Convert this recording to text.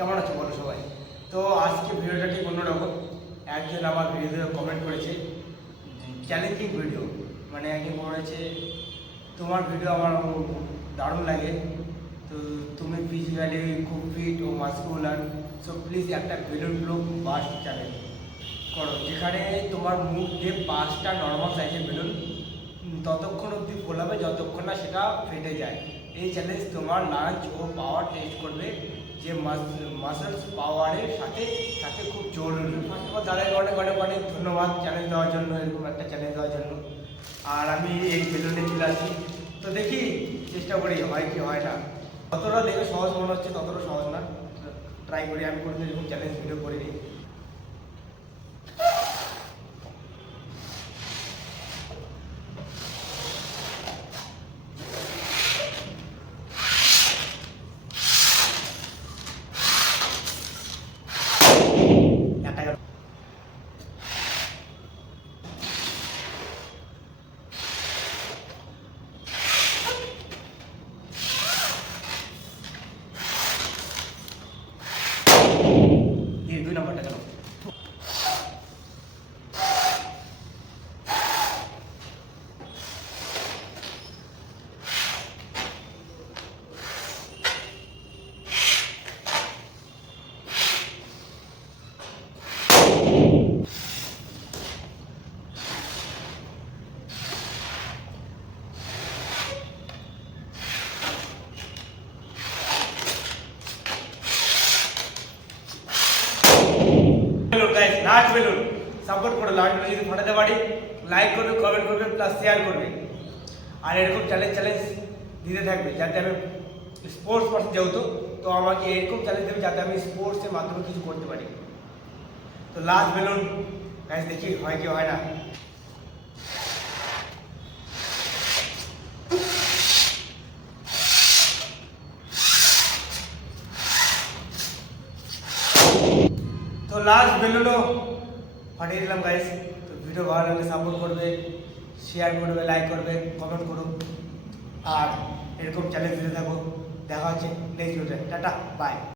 কেমন আছো বলো সবাই। তো আজকে ভিডিওটা ঠিক অন্যরকম। একজন আমার ভিডিওতে কমেন্ট করেছে চ্যালেঞ্জিং ভিডিও, মানে একজন বলেছে তোমার ভিডিও আমার দারুণ লাগে, তো তুমি ফিজিক্যালি খুব ফিট ও মাস্কুলার, সো প্লিজ একটা বেলুন ব্লক বাস্ট চ্যালেঞ্জ করো, যেখানে তোমার মুখ দিয়ে 5টা নর্মাল সাইজের বেলুন ততক্ষণ অবধি ফোলাবে যতক্ষণ না সেটা ফেটে যায়। এই চ্যালেঞ্জ তোমার লাঞ্চ ও পাওয়ার টেস্ট করবে, যে মাসলস পাওয়ারের সাথে সাথে খুব জরুরি। তোমার দাদাকে অনেক অনেক অনেক ধন্যবাদ চ্যালেঞ্জ দেওয়ার জন্য, এরকম একটা চ্যালেঞ্জ দেওয়ার জন্য। আর আমি এই বেলুনে চলে আসি, তো দেখি চেষ্টা করি হয় কি হয় না। যতটা দেখে সহজ মনে হচ্ছে ততটা সহজ না, ট্রাই করি। আমি কোনোদিন এরকম চ্যালেঞ্জ ভিডিও করিনি। একটা গেল। দুই নম্বরটা গেল। লাস্ট বেলুন সাপোর্ট করো, লাস্ট বেলুন যদি ফাটাতে পারি লাইক করবে, কমেন্ট করবে, প্লাস শেয়ার করবে। আর এরকম চ্যালেঞ্জ দিতে থাকবে, যাতে আমি স্পোর্টস পার্সন যেহেতু, তো আমাকে এরকম চ্যালেঞ্জ দেবে যাতে আমি স্পোর্টসের মাধ্যমে কিছু করতে পারি। তো লাস্ট বেলুন গাইস, দেখি হয় কি হয় না। তো লাস্ট বেলুনও ফাটিয়ে দিলাম গাইস। তো ভিডিও ভালো লাগলে সাপোর্ট করবে, শেয়ার করবে, লাইক করবে, কমেন্ট করো, আর এরকম চ্যালেঞ্জ দিতে থাকো। দেখা হচ্ছে নেক্সট ভিডিওতে। Tata, by.